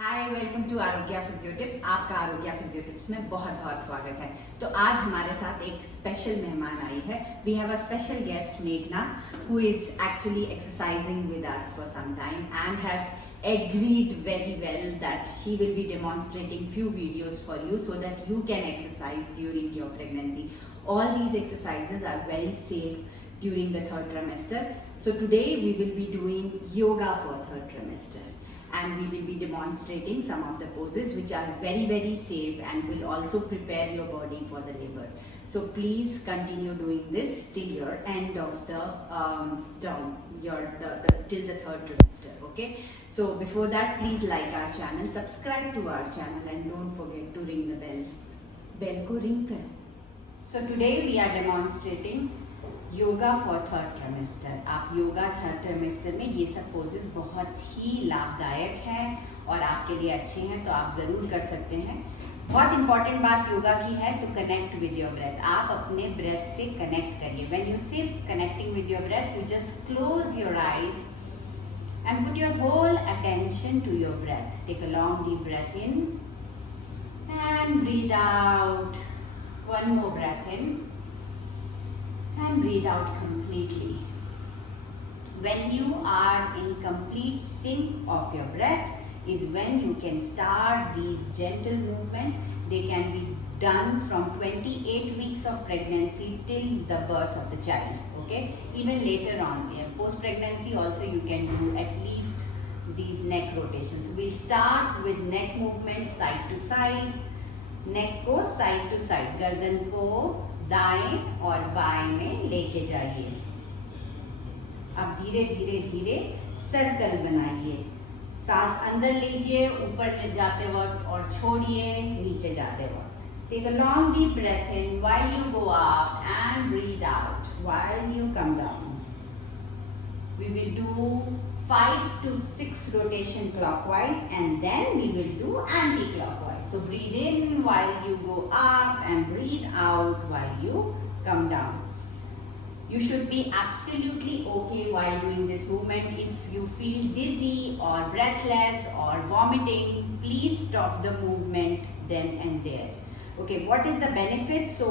Hi welcome to आरोग्या फिजियोटिप्स। आपका आरोग्या फिजियोटिप्स में बहुत बहुत स्वागत है। तो आज हमारे साथ एक स्पेशल मेहमान आई है। We have a special guest मेघना who is actually exercising with us for some time and has agreed very well that she will be demonstrating few videos for you so that you can exercise during your pregnancy. All these exercises are very safe during the third trimester. So today we will be doing yoga for third trimester. And we will be demonstrating some of the poses which are very safe and will also prepare your body for the labor. So please continue doing this till your end of the term, till the third trimester. Okay. So before that, please like our channel, subscribe to our channel, and don't forget to ring the bell. Bell ko ring karo. So today we are demonstrating yoga for third trimester. आप yoga third trimester में ये सब poses बहुत ही लाभदायक हैं और आपके लिए अच्छे हैं, तो आप ज़रूर कर सकते हैं। बहुत इंपॉर्टेंट बात योगा की है to connect with your breath. आप अपने ब्रेथ से कनेक्ट करिए। When you see connecting with your breath, you just close your eyes and put your whole attention to your breath. Take a long deep breath in and breathe out. One more breath in and breathe out completely. When you are in complete sync of your breath is when you can start these gentle movements. They can be done from 28 weeks of pregnancy till the birth of the child. Okay, even later on, post pregnancy also you can do at least these neck rotations. We start with neck movement side to side, neck को side to side, गर्दन को दाएं और बाएं में लेके जाइए। अब धीरे धीरे धीरे सर्कल बनाइए। सांस अंदर लीजिए ऊपर ले जाते वक्त और छोड़िए नीचे जाते वक्त। Take a long deep breath in while you go up and breathe out while you come down. We will do 5 to 6 rotation clockwise and then we will do anti-clockwise. So breathe in while you go up and breathe out while you come down. You should be absolutely okay while doing this movement. If you feel dizzy or breathless or vomiting, please stop the movement then and there. Okay, what is the benefit? So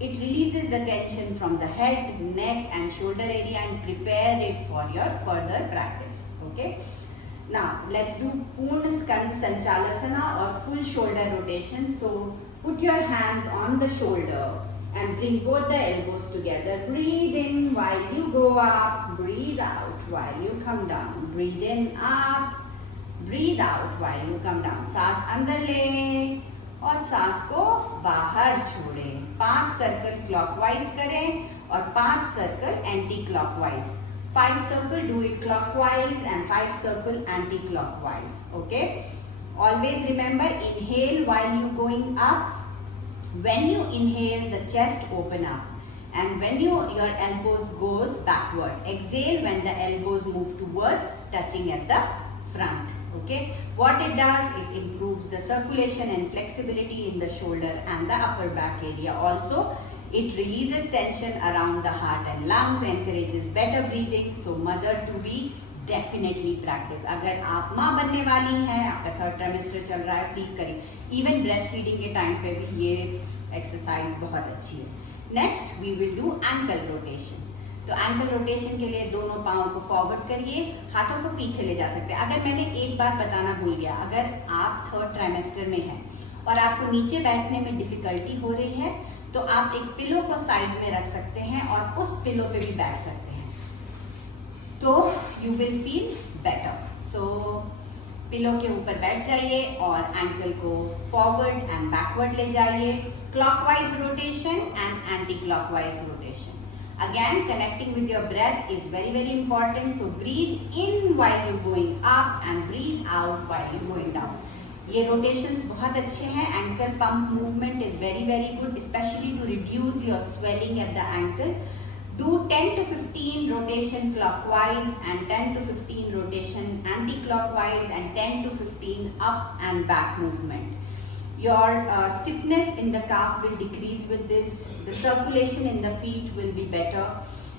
it releases the tension from the head, neck and shoulder area and prepare it for your further practice. Okay. Now let's do Purna Skand Sanchalasana or full shoulder rotation. So put your hands on the shoulder and bring both the elbows together. Breathe in while you go up, breathe out while you come down. Breathe in up, breathe out while you come down. सांस अंदर ले और सांस को बाहर छोड़ें। 5 circle clockwise करें और 5 circle anti clockwise. 5 circle do it clockwise and 5 circle anti-clockwise. Okay. Always remember, inhale while you going up. When you inhale, the chest open up, and when your elbows goes backward. Exhale when the elbows move towards, touching at the front. Okay. What it does, it improves the circulation and flexibility in the shoulder and the upper back area. Also, it releases tension around the heart and lungs, encourages better breathing. So mother to be definitely practice. अगर आप माँ बनने वाली हैं, आपका third trimester चल रहा है, प्लीज करिए। इवन ब्रेस्ट फीडिंग के टाइम पे भी ये एक्सरसाइज बहुत अच्छी है। Next we will do ankle rotation. तो एंकल रोटेशन के लिए दोनों पाँव को फॉरवर्ड करिए, हाथों को पीछे ले जा सकते हैं। अगर मैंने एक बात बताना भूल गया, अगर आप थर्ड ट्राइमेस्टर में हैं और आपको नीचे बैठने में डिफिकल्टी हो रही है तो आप एक पिलो को साइड में रख सकते हैं और उस पिलो पे भी बैठ सकते हैं, तो you will feel better. So pillow के ऊपर बैठ जाइए और एंकल को फॉरवर्ड एंड बैकवर्ड ले जाइए। Clockwise rotation and anti clockwise rotation. Again, connecting with your breath is very important. So breathe in while you're going up and breathe out while you're going down. ये rotations बहुत अच्छे हैं। Ankle pump movement is very good, especially to reduce your swelling at the ankle. Do 10 to 15 rotation clockwise and 10 to 15 rotation anti-clockwise and 10 to 15 up and back movement. Your stiffness in the calf will decrease with this. The circulation in the feet will be better.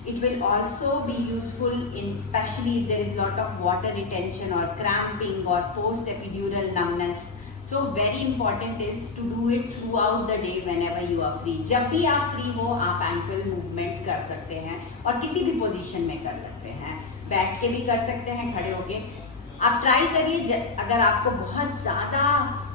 It will also be useful in, especially if there is lot of water retention or cramping or post-epidural numbness. So very important is to do it throughout the day whenever you are free. जब भी आप free हो आप ankle movement कर सकते हैं और किसी भी position में कर सकते हैं, बैठ के भी कर सकते हैं, खड़े होके। आप ट्राई करिए, अगर आपको बहुत ज़्यादा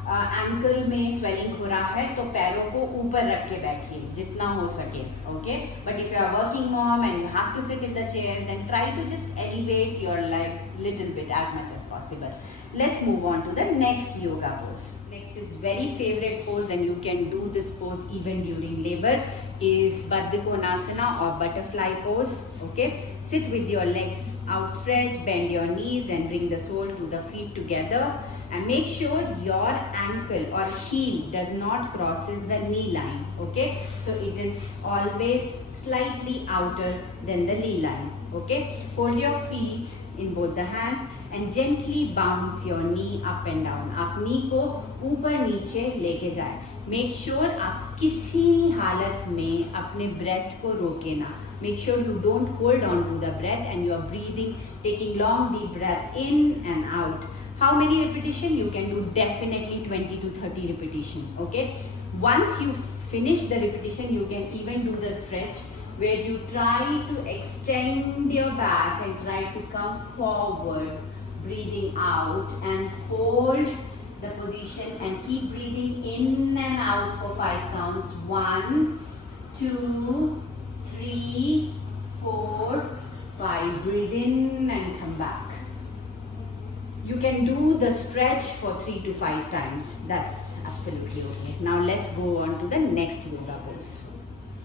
एंकल में स्वेलिंग हो रहा है तो पैरों को ऊपर रख के बैठिए जितना हो सके, okay. But if you are working mom and you have to sit in the chair, then try to just elevate your leg little bit as much as possible. Let's move on to the next yoga pose. Next is very favorite pose and you can do this pose even during labor, is Baddha Konasana or butterfly pose. Okay, sit with your legs outstretched, bend your knees and bring the sole to the feet together, and make sure your ankle or heel does not crosses the knee line. Okay, so it is always slightly outer than the knee line. Okay, hold your feet in both the hands and gently bounce your knee up and down. आप knee को ऊपर नीचे लेके जाए. Make sure आप किसी हालत में अपने breath को रोके ना. Make sure you don't hold on to the breath and you are breathing, taking long deep breath in and out. How many repetition? You can do definitely 20 to 30 repetition. Okay. Once you finish the repetition, you can even do the stretch where you try to extend your back and try to come forward, breathing out and hold the position and keep breathing in and out for 5 counts. 1, 2, 3, 4, 5. Breathe in and come back. You can do the stretch for 3 to 5 times. That's absolutely okay. Now let's go on to the next yoga pose.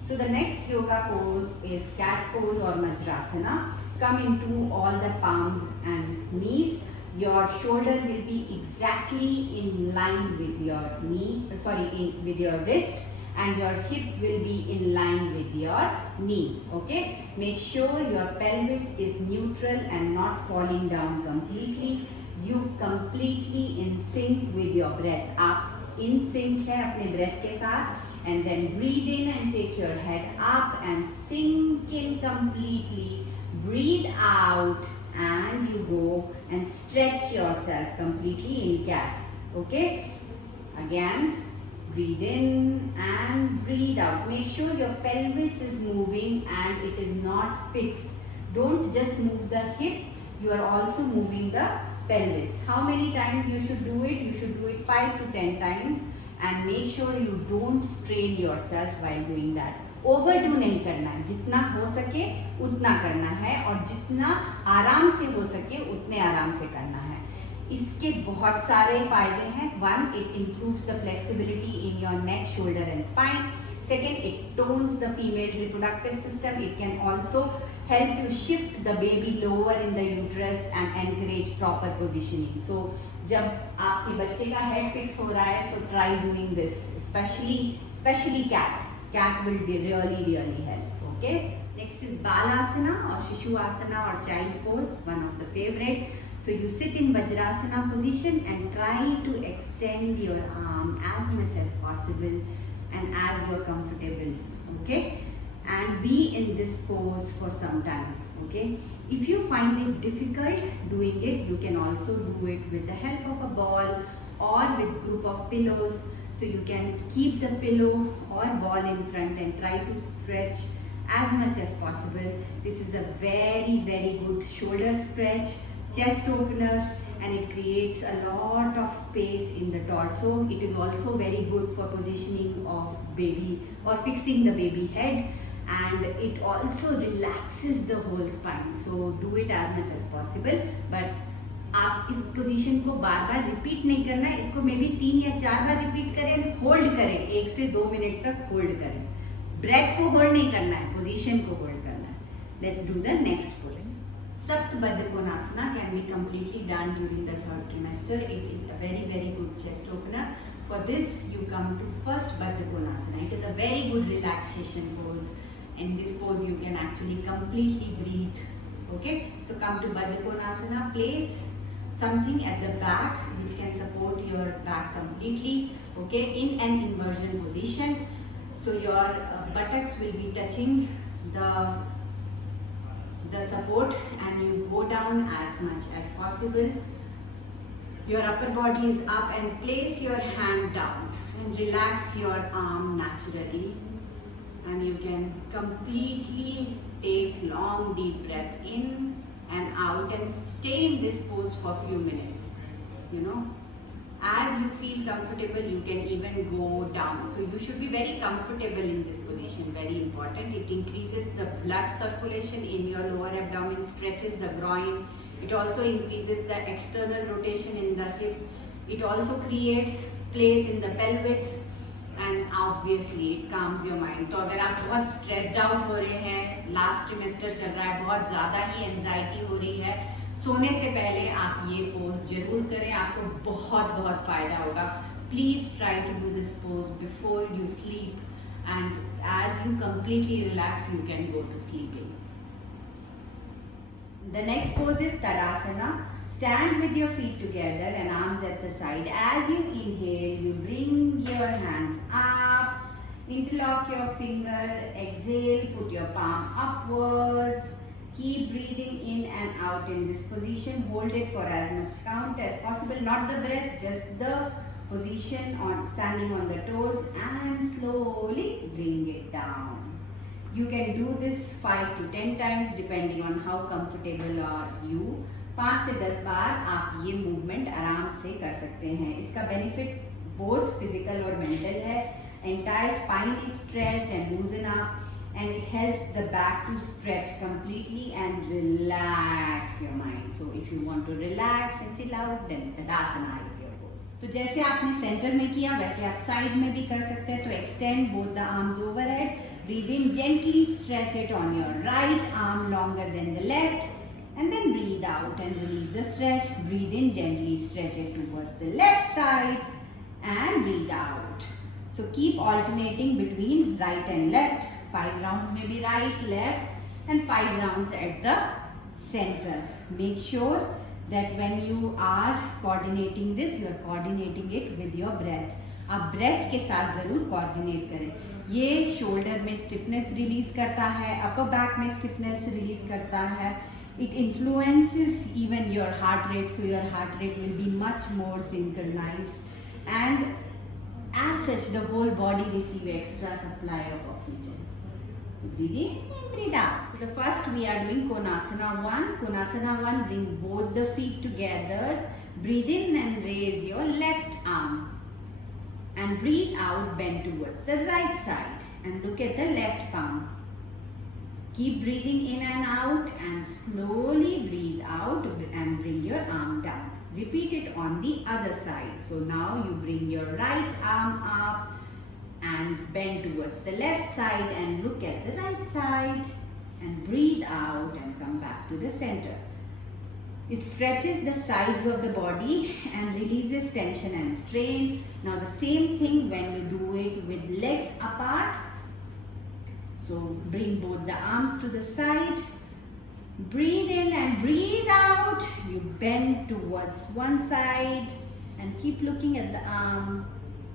So the next yoga pose is cat pose or Majrasana. Come into all the palms and knees. Your shoulder will be exactly in line with your with your wrist, and your hip will be in line with your knee. Okay. Make sure your pelvis is neutral and not falling down completely. You completely in sync with your breath. आप in sync है अपने breath के साथ. And then breathe in and take your head up and sink in completely. Breathe out and you go and stretch yourself completely in cat. Okay? Again, breathe in and breathe out. Make sure your pelvis is moving and it is not fixed. Don't just move the hip, you are also moving the pelvis. How many times you should do it? You should do it 5 to 10 times. And make sure you don't strain yourself while doing that. Overdo नहीं करना है. जितना हो सके उतना करना है और जितना आराम से हो सके उतने आराम से करना है. इसके बहुत सारे फायदे हैं. 1, it improves the flexibility in your neck, shoulder and spine. 2, it tones the female reproductive system. It can also help you shift the baby lower in the uterus and encourage proper positioning. So जब आपके बच्चे का head fix हो रहा है, so try doing this, especially cat will really help. Okay, next is balasana or shishuasana or child pose, one of the favorite. So you sit in vajrasana position and try to extend your arm as much as possible and as you're comfortable. Okay, and be in this pose for some time. Okay, if you find it difficult doing it, you can also do it with the help of a ball or with group of pillows. So you can keep the pillow or ball in front and try to stretch as much as possible. This is a very good shoulder stretch, chest opener, and it creates a lot of space in the torso. It is also very good for positioning of baby or fixing the baby head. And it also relaxes the whole spine. So do it as much as possible. But आप इस position को बार repeat नहीं करना है. इसको may be 3 या 4 बार repeat करें, hold करें, 1 से 2 मिनट तक होल्ड करें. ब्रेथ को होल्ड नहीं करना है, पोजीशन को होल्ड करना है. Let's do the next pose. Sapt Baddha Konasana can be completely done during the 3rd trimester. It is a very good chest opener. For this, you come to first Baddha Konasana. It is a very good relaxation pose. In this pose, you can actually completely breathe. Okay, so come to Baddha Konasana. Place something at the back which can support your back completely, okay, in an inversion position. So your buttocks will be touching the support, and you go down as much as possible. Your upper body is up, and place your hand down and relax your arm naturally, and you can completely take long deep breath in and out and stay in this pose for a few minutes. You know, as you feel comfortable, you can even go down. So you should be very comfortable in this position, very important. It increases the blood circulation in your lower abdomen, stretches the groin. It also increases the external rotation in the hip. It also creates place in the pelvis, and obviously it calms your mind. तो अगर आप बहुत stressed out हो रहे हैं, last trimester चल रहा है, बहुत ज़्यादा ही anxiety हो रही है, सोने से पहले आप ये पोज जरूर करें, आपको बहुत फायदा होगा. Please try to do this pose before you sleep, and as you completely relax, you can go to sleeping. The next pose is Tadasana. Stand with your feet together and arms at the side. As you inhale, you bring your hands up, interlock your finger, exhale, put your palm upwards. Keep breathing in and out in this position. Hold it for as much count as possible. Not the breath, just the position on standing on the toes, and slowly bring it down. You can do this 5 to 10 times depending on how comfortable are you. 5 से 10 बार आप ये movement आराम से कर सकते हैं. इसका benefit both physical और मेंटल है. Entire spine is stretched and loosen up, and it helps the back to stretch completely and relax your mind. So if you want to relax and chill out, then Tadasana is your pose. तो जैसे आपने centre में किया वैसे आप side में भी कर सकते हैं. तो extend both the arms overhead. Breathe in, gently stretch it on your right arm longer than the left, and then breathe out and release the stretch. Breathe in, gently stretch it towards the left side, and breathe out. So keep alternating between right and left. 5 rounds maybe right, left, and 5 rounds at the center. Make sure that when you are coordinating this, you are coordinating it with your breath. आप breath के साथ जरूर coordinate करें. ये shoulder में stiffness release करता है, upper back में stiffness release करता है. It influences even your heart rate, so your heart rate will be much more synchronized, and as such the whole body receive extra supply of oxygen. Breathe in and breathe out. So the first we are doing Konasana 1. Konasana 1, bring both the feet together. Breathe in and raise your left arm. And breathe out, bend towards the right side. And look at the left palm. Keep breathing in and out, and slowly breathe out and bring your arm down. Repeat it on the other side. So now you bring your right arm up and bend towards the left side, and look at the right side, and breathe out and come back to the center. It stretches the sides of the body and releases tension and strain. Now the same thing when you do it with legs apart. So bring both the arms to the side. Breathe in and breathe out. You bend towards one side and keep looking at the arm.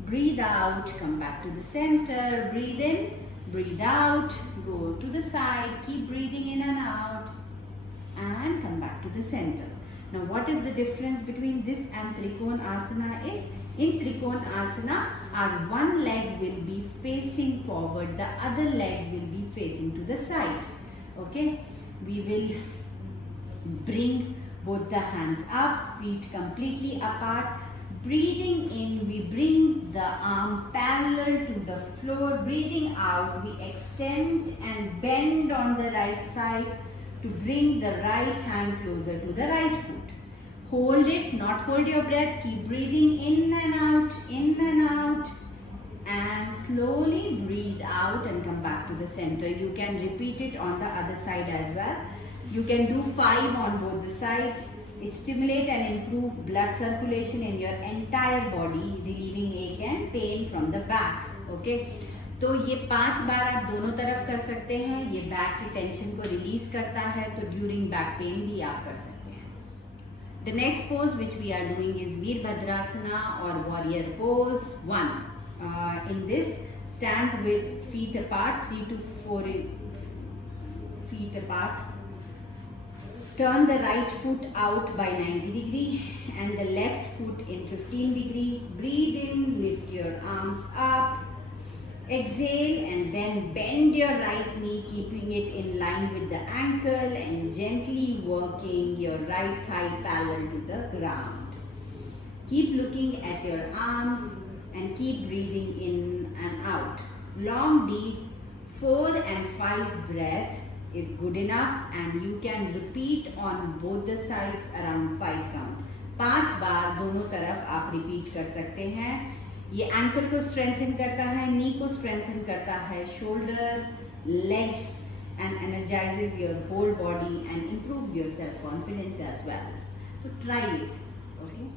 Breathe out, come back to the center. Breathe in, breathe out, go to the side. Keep breathing in and out, and come back to the center. Now what is the difference between this and Trikonasana is, in Trikonasana our one leg will be facing forward, the other leg will be facing to the side. Okay, we will bring both the hands up, feet completely apart. Breathing in, we bring the arm parallel to the floor. Breathing out, we extend and bend on the right side to bring the right hand closer to the right foot. Hold it, not hold your breath. Keep breathing in and out, and slowly breathe out and come back to the center. You can repeat it on the other side as well. You can do 5 on both the sides. It stimulates and improves blood circulation in your entire body, relieving ache and pain from the back. Okay? तो ये 5 बार आप दोनों तरफ कर सकते हैं. ये back की टेंशन को रिलीज करता है, तो ड्यूरिंग बैक पेन भी आप कर सकते हैं. The next pose which we are doing is Veerbhadrasana or warrior pose 1. In this, stand with feet apart, 3 to 4 feet apart. Turn the right foot out by 90 degree and the left foot in 15 degree. Breathe in, lift your arms up. Exhale and then bend your right knee, keeping it in line with the ankle and gently working your right thigh parallel to the ground. Keep looking at your arm and keep breathing in and out. Long deep 4 and 5 breath is good enough and you can repeat on both the sides around 5 count. 5 बार दोनों तरफ आप repeat कर सकते हैं. ये ankle को strengthen करता है, नी को स्ट्रेंथन करता है, shoulder, legs and energizes your whole body and improves your self-confidence as well. So try it. Okay.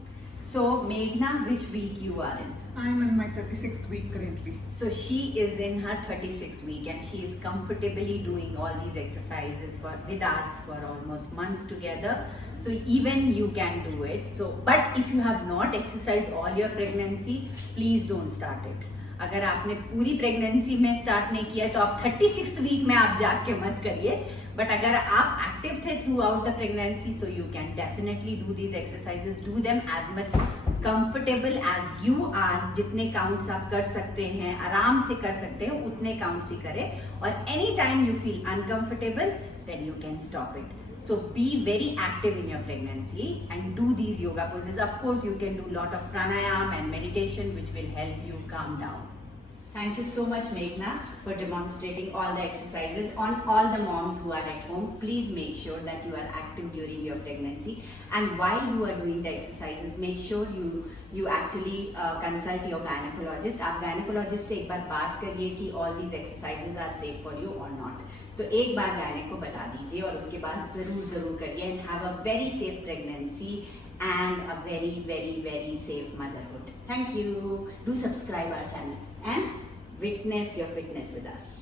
So Meghna, which week you are in? I am in my 36th week currently. So she is in her 36th week and she is comfortably doing all these exercises with us for almost months together. So even you can do it. So, but if you have not exercised all your pregnancy, please don't start it. अगर आपने पूरी pregnancy में start नहीं किया है तो आप 36th week में आप जाग के मत करिए. बट अगर आप एक्टिव थे throughout the pregnancy, so you can definitely do these exercises. Do them as much comfortable as you are. जितने काउंट्स आप कर सकते हैं, आराम से कर सकते हैं, उतने काउंट्स ही करें. और any time you feel uncomfortable, then you can stop it. So be very active in your pregnancy and do these yoga poses. Of course, you can do lot of pranayama and meditation which will help you calm down. Thank you so much, Meghna, for demonstrating all the exercises. On all the moms who are at home, please make sure that you are active during your pregnancy. And while you are doing the exercises, make sure you actually consult your gynecologist. आप gynecologist से एक बार बात करिए कि all these exercises are safe for you or not. तो एक बार gynaec को बता दीजिए और उसके बाद जरूर करिए. And have a very safe pregnancy and a very safe motherhood. Thank you. Do subscribe our channel and witness your fitness with us.